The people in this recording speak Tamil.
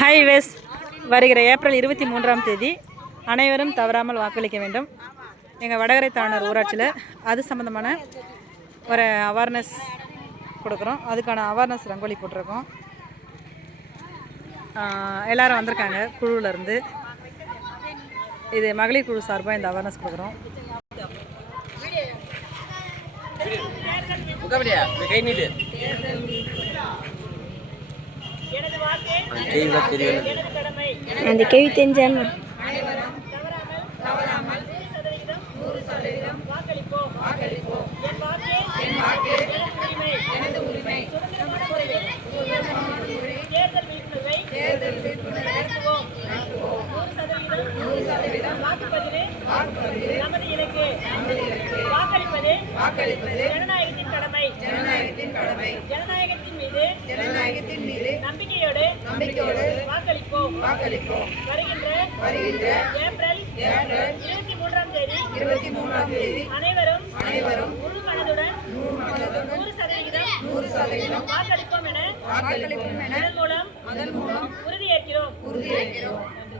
ஹாய் வெஸ் வருகிற ஏப்ரல் 23ஆம் தேதி அனைவரும் தவறாமல் வாக்களிக்க வேண்டும். எங்கள் வடகரை தாண்டர் ஊராட்சியில் அது சம்மந்தமான ஒரு அவேர்னஸ் கொடுக்குறோம். அதுக்கான அவேர்னஸ் ரங்கோலி போட்டிருக்கோம். எல்லோரும் வந்திருக்காங்க குழுவிலேருந்து. இது மகளிர் குழு சார்பாக இந்த அவேர்னஸ் கொடுக்குறோம். அந்த கேள்வி தெரிஞ்சாம ஜனநாயகத்தின் மீது நம்பிக்கையோடு வாக்களிப்போம். வருகின்ற ஏப்ரல் 23ஆம் தேதி அனைவரும் முழு மனதுடன் 100% வாக்களிப்போம் என அதன் மூலம் உறுதியேற்கிறோம்.